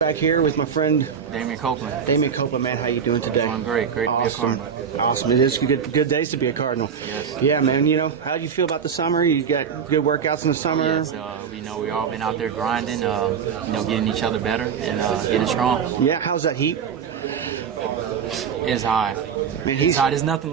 Back here with my friend Damian Copeland. Damian Copeland, man, how you doing today? Doing great. Great Awesome. to be a Cardinal. Awesome. It is good days to be a Cardinal. Yes. Yeah, man. You know, how do you feel about the summer? You got good workouts in the summer? Yes. We all been out there grinding. Getting each other better and getting strong. Yeah. How's that heat? It's high. Man, It's hot. It's nothing.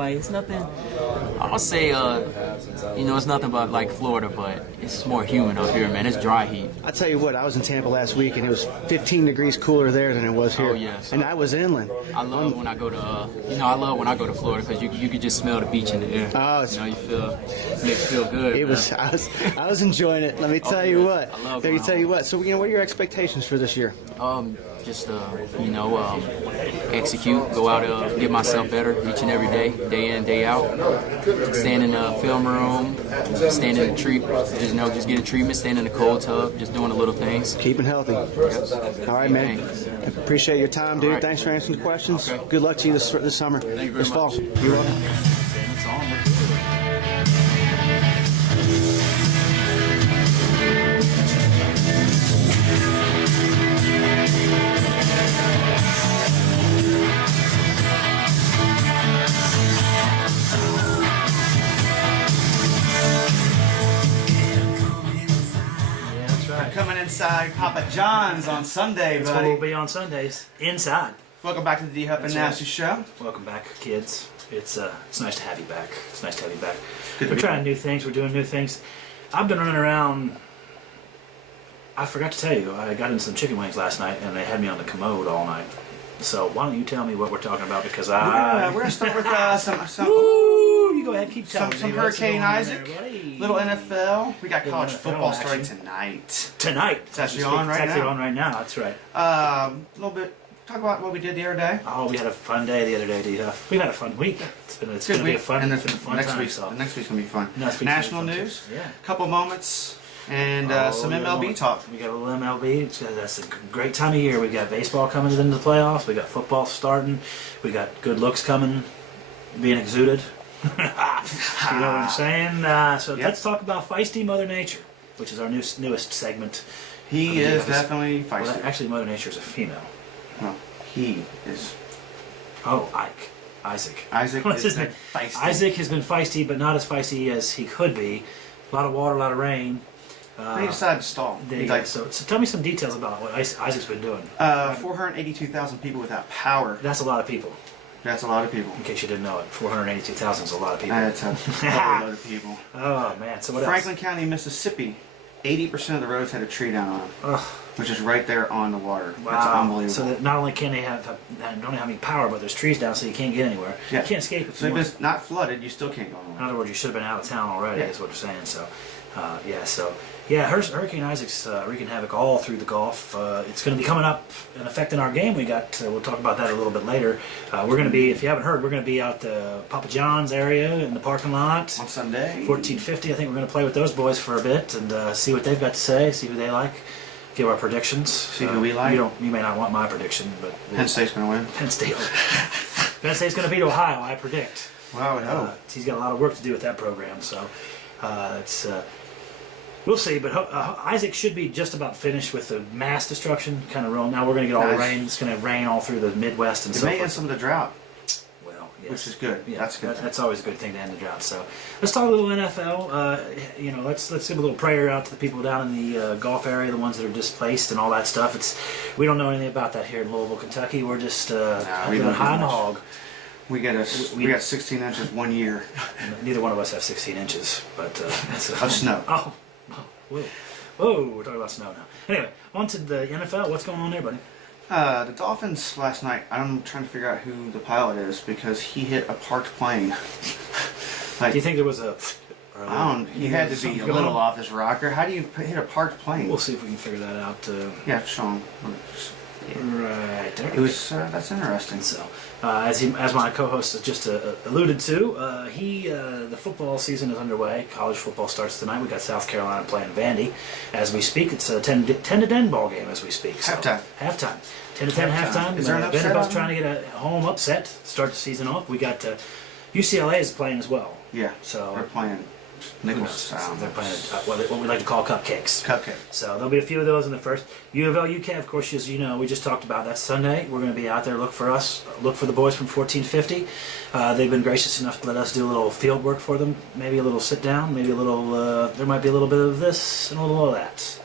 I'll say, it's nothing but like Florida, but it's more humid up here, man. It's dry heat. I tell you what, I was in Tampa last week, and it was 15 degrees cooler there than it was here. Oh yes. And I was inland. I love when I go to, I love when I go to Florida because you could just smell the beach in the air. Oh, it makes you feel good. It was. I was enjoying it. Let me tell you what. I love. Let me tell you what. So, what are your expectations for this year? Execute, go out, get myself better each and every day, day in, day out. Stand in the film room, stand in the treatment, just get a treatment, stand in the cold tub, just doing the little things. Keeping healthy. Yep. All right, man. Appreciate your time, dude. Right. Thanks for answering the questions. Okay. Good luck to you this summer. Thank you very this fall. much. You're welcome. It's on. Coming inside Papa John's on Sunday, That's buddy. what we'll be on Sundays, inside. Welcome back to the D Huff and Nasty Show. Welcome back, kids. It's nice to have you back. It's nice to have you back. Good to We're be trying back. new things. We're doing new things. I've been running around. I forgot to tell you, I got in some chicken wings last night, and they had me on the commode all night. So why don't you tell me what we're talking about? Because We're gonna start with some Woo! You go ahead, keep telling some me what's Hurricane going on Isaac, there, buddy. little NFL. We got college NFL football starting action. tonight. Tonight. It's actually on right It's actually now. on right now. That's right. A little bit. Talk about what we did the other day. Oh, we had a fun day the other day, D-Huff. We've had a fun week. It's going to be a fun, and it's been a fun next time. week. So. The next week's gonna be fun. Next week's National gonna be fun, news. too. Yeah. Couple moments and some we got MLB one. talk. We got a little MLB. That's a great time of year. We got baseball coming into the playoffs. We got football starting. We got good looks coming, being exuded. You know what I'm saying? So Yep. let's talk about Feisty Mother Nature, which is our newest segment. He is definitely feisty. Well, actually, Mother Nature is a female. Well, he is. Oh, Isaac. Isaac What's is his name? feisty. Isaac has been feisty, but not as feisty as he could be. A lot of water, a lot of rain. He decided to stall. There He's you go. like, So tell me some details about what Isaac's been doing. 482,000 people without power. That's a lot of people. That's a lot of people. In case you didn't know it, 482,000 is a lot of people. That's a lot of people. Oh man! So what Franklin County, Mississippi, 80% of the roads had a tree down on them, else? which is right there on the water. Wow! That's unbelievable. So that not only can they don't have any power, but there's trees down, so you can't get anywhere. Yeah. You can't escape it. So if it's not flooded, you still can't go In on. other words, you should have been out of town already. Yeah. Is what they're saying. So, Hurricane Isaac's wreaking havoc all through the Gulf. It's going to be coming up and affecting our game. We got. We'll talk about that a little bit later. We're going to be, if you haven't heard, we're going to be out the Papa John's area in the parking lot. On Sunday. 1450. I think we're going to play with those boys for a bit and see what they've got to say. See who they like. Give our predictions. See who we like. You may not want my prediction, but Penn State's going to win. Penn State. Penn State's going to beat Ohio. I predict. Well, I would hope. He's got a lot of work to do with that program, so we'll see. But Isaac should be just about finished with the mass destruction kind of rolling. Now we're going to get all the Nice. rain. It's going to rain all through the Midwest and It so may end forth. some of the drought, Well, yes. which is good. Yeah, That's good. That's always a good thing to end the drought. So let's talk a little NFL. Let's give a little prayer out to the people down in the Gulf area, the ones that are displaced and all that stuff. We don't know anything about that here in Louisville, Kentucky. We're just we living don't high on the much. hog. We got 16 inches 1 year Neither one of us have 16 inches, but that's of snow. Oh, whoa, we're talking about snow now. Anyway, on to the NFL. What's going on there, buddy? The Dolphins last night, I'm trying to figure out who the pilot is because he hit a parked plane. Do you think there was a... He had to be a little off his rocker. How do you hit a parked plane? We'll see if we can figure that out. Yeah, Sean. Right there. It was, that's interesting. So, as my co-host has just alluded to, the football season is underway. College football starts tonight. We got South Carolina playing Vandy as we speak. It's a 10 to 10 ball game as we speak. So, Halftime. 10 to 10 halftime. Is there an upset Vanderbilt's on trying to get a home upset to start the season off. We got UCLA is playing as well. Yeah, So we're playing. Nichols. So they're playing what we like to call cupcakes. Cupcake. So there'll be a few of those in the first. U of L UK, of course, as you know, we just talked about. That's Sunday. We're going to be out there. Look for us. Look for the boys from 1450. They've been gracious enough to let us do a little field work for them. Maybe a little sit down. Maybe a little. There might be a little bit of this and a little of that.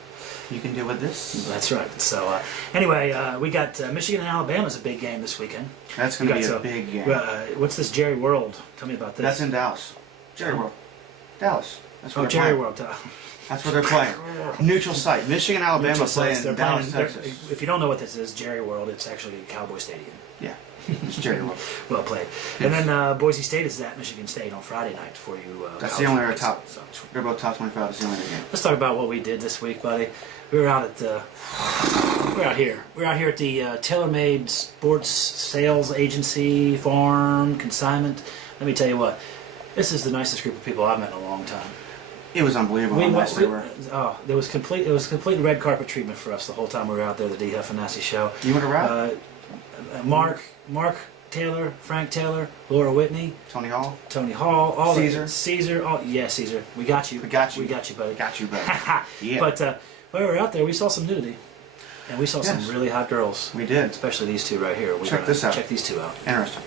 You can deal with this. That's right. So anyway, we got Michigan and Alabama's a big game this weekend. That's going to be a big game. What's this Jerry World? Tell me about this. That's in Dallas. Jerry World. Dallas. That's where Jerry playing. World. That's where they're playing. Neutral site. Michigan, Alabama Neutral playing sites. in Dallas, Texas. If you don't know what this is, Jerry World, it's actually Cowboy Stadium. Yeah. It's Jerry World. Well played. And then Boise State is at Michigan State on Friday night for you. That's the only top. So. They're both top 25. That's the only game. Let's talk about what we did this week, buddy. We were out at we're out here at the TaylorMade Sports Sales Agency Farm Consignment. Let me tell you what, this is the nicest group of people I've met in a long time. It was unbelievable how nice they were. Oh, there was complete red carpet treatment for us the whole time we were out there. The D. Huff and Nasty show. You went around? Mark Taylor, Frank Taylor, Laura Whitney, Tony Hall, all Caesar, Caesar. Yeah, Caesar. We got you. We got you, buddy. Got you, buddy. Yeah. But while we were out there, we saw some nudity, and we saw some really hot girls. We did, especially these two right here. Check this out. Check these two out. Interesting.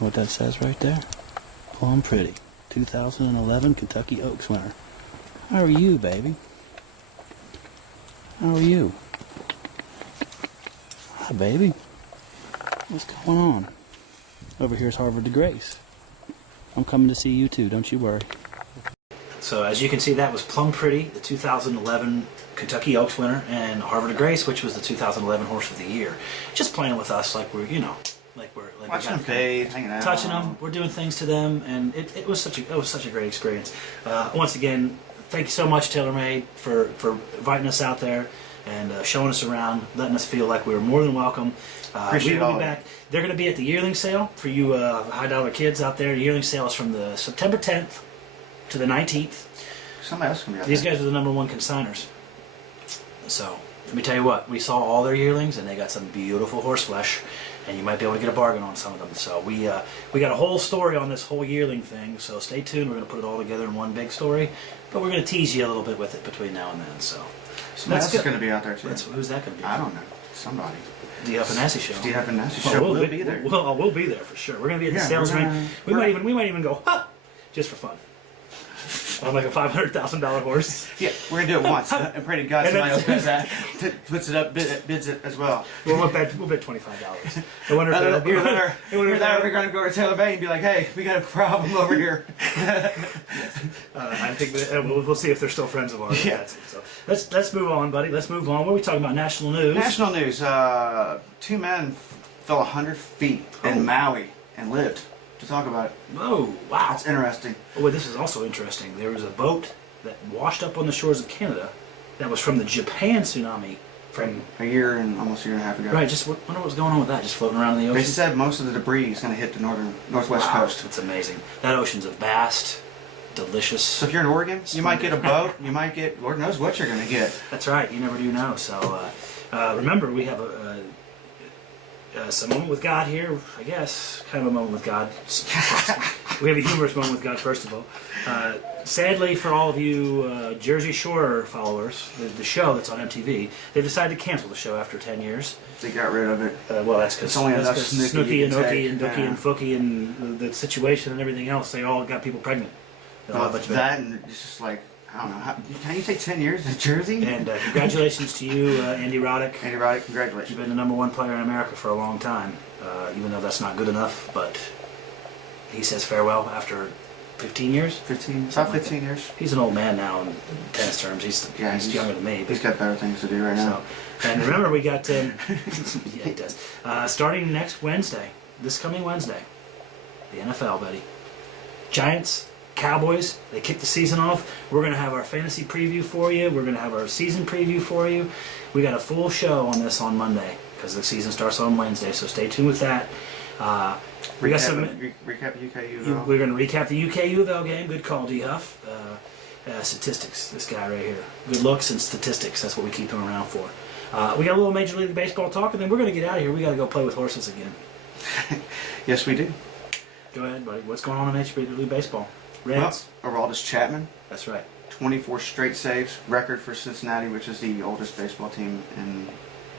What that says right there? Plum Pretty, 2011 Kentucky Oaks winner. How are you, baby? How are you? Hi, baby. What's going on? Over here's Harvard to Grace. I'm coming to see you too, don't you worry. So as you can see, that was Plum Pretty, the 2011 Kentucky Oaks winner, and Harvard to Grace, which was the 2011 Horse of the Year. Just playing with us like we're, watching them bathe, hanging out, touching them. We're doing things to them, and it was such a great experience. Once again, thank you so much, TaylorMade, for inviting us out there and showing us around, letting us feel like we were more than welcome. Appreciate we will all be back. They're going to be at the yearling sale for you high dollar kids out there. The yearling sale is from the September 10th to the 19th. Somebody else can be out These there. guys are the #1 consigners. So let me tell you what, we saw all their yearlings, and they got some beautiful horse flesh, and you might be able to get a bargain on some of them. So we got a whole story on this whole yearling thing. So stay tuned. We're going to put it all together in one big story, but we're going to tease you a little bit with it between now and then. So somebody else is going to be out there too. Who's that going to be? I don't know. Somebody. The Huff and Nasty show. The Huff and Nasty show will be there. We'll be there for sure. We're going to be at the sales ring. We might even go, ha! Just for fun. On like a $500,000 horse. Yeah, we're gonna do it once and pray to God somebody else does that, puts it up, bids it as well. We'll bet $25. I wonder if we're gonna go to Taylor Bay and be like, hey, we got a problem over here. I think that, we'll see if they're still friends of ours. Yeah. So let's move on, buddy. Let's move on. What are we talking about? National news. National news. 2 men fell 100 feet in Maui and lived. To talk about it. Oh, wow. That's interesting. Oh, well, this is also interesting. There was a boat that washed up on the shores of Canada that was from the Japan tsunami from almost a year and a half ago. Right, just wonder what was going on with that, just floating around in the ocean. They said most of the debris is going to hit the northwest coast. It's amazing. That ocean's a vast, delicious. So if you're in Oregon, you might get a boat, you might get, Lord knows what you're going to get. That's right, you never do know. So remember, we have some moment with God here, I guess. Kind of a moment with God. We have a humorous moment with God, first of all. Sadly, for all of you Jersey Shore followers, the show that's on MTV, they've decided to cancel the show after 10 years. They got rid of it. Well, that's because Snooki and Ookie and Dookie and Fookie and the situation and everything else, they all got people pregnant. That and it's just like, I don't know. Can you take 10 years in Jersey? And congratulations to you, Andy Roddick. Andy Roddick, congratulations. You've been the #1 player in America for a long time, even though that's not good enough. But he says farewell after 15 years? About 15 years. He's an old man now in tennis terms. He's younger than me. He's got better things to do right now. So, and remember, we got, yeah, he does. Starting next Wednesday, this coming Wednesday, the NFL, buddy. Giants, Cowboys, they kick the season off. We're going to have our fantasy preview for you. We're going to have our season preview for you. We got a full show on this on Monday because the season starts on Wednesday, so stay tuned with that. We got some recap UK U of L. We're going to recap the UK U of L game. Good call, D. Huff. Statistics, this guy right here. Good looks and statistics, that's what we keep him around for. We got a little Major League Baseball talk, and then we're going to get out of here. We got to go play with horses again. Yes, we do. Go ahead, buddy. What's going on in Major League Baseball? Reds? Well, Aroldis Chapman, That's right. 24 straight saves, record for Cincinnati, which is the oldest baseball team in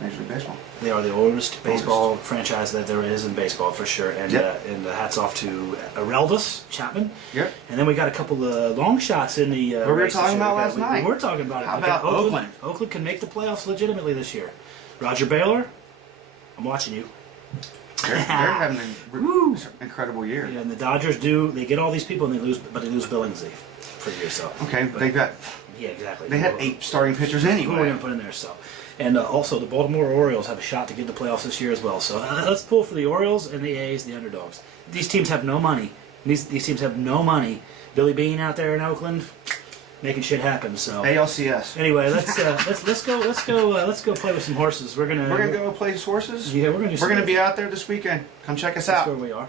Major League Baseball. They are the oldest baseball franchise that there is in baseball, for sure. And Yep. and hats off to Aroldis Chapman. Yep. And then we got a couple of long shots in the What we were race this talking year. about last night. We were talking about it. How Okay, about Oakland? Oakland can make the playoffs legitimately this year. Roger Baylor, I'm watching you. They're having Woo. an incredible year. Yeah, and the Dodgers they get all these people and they lose Billingsley for a year. So Okay, But- they got yeah, exactly. they had 8 starting pitchers Who are we anyway. going to put in there? So, and also the Baltimore Orioles have a shot to get in the playoffs this year as well. So let's pull for the Orioles and the A's, the underdogs. These teams have no money. These teams have no money. Billy Bean out there in Oakland, making shit happen. So ALCS. anyway, let's go play with some horses. We're gonna go play horses. Yeah, we're gonna do We're gonna some- be out there this weekend. Come check us That's out. where we are.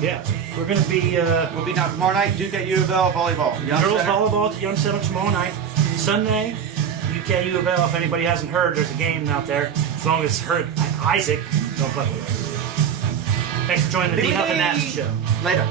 Yeah, we're gonna be We'll be down tomorrow night. Duke at U of L volleyball. Young girls Center. volleyball at the Young Center tomorrow night. Sunday, UK U of L. If anybody hasn't heard, there's a game out there. As long as it's heard Isaac, don't fuck with us. Thanks for joining the D Huff and Nash show. Later.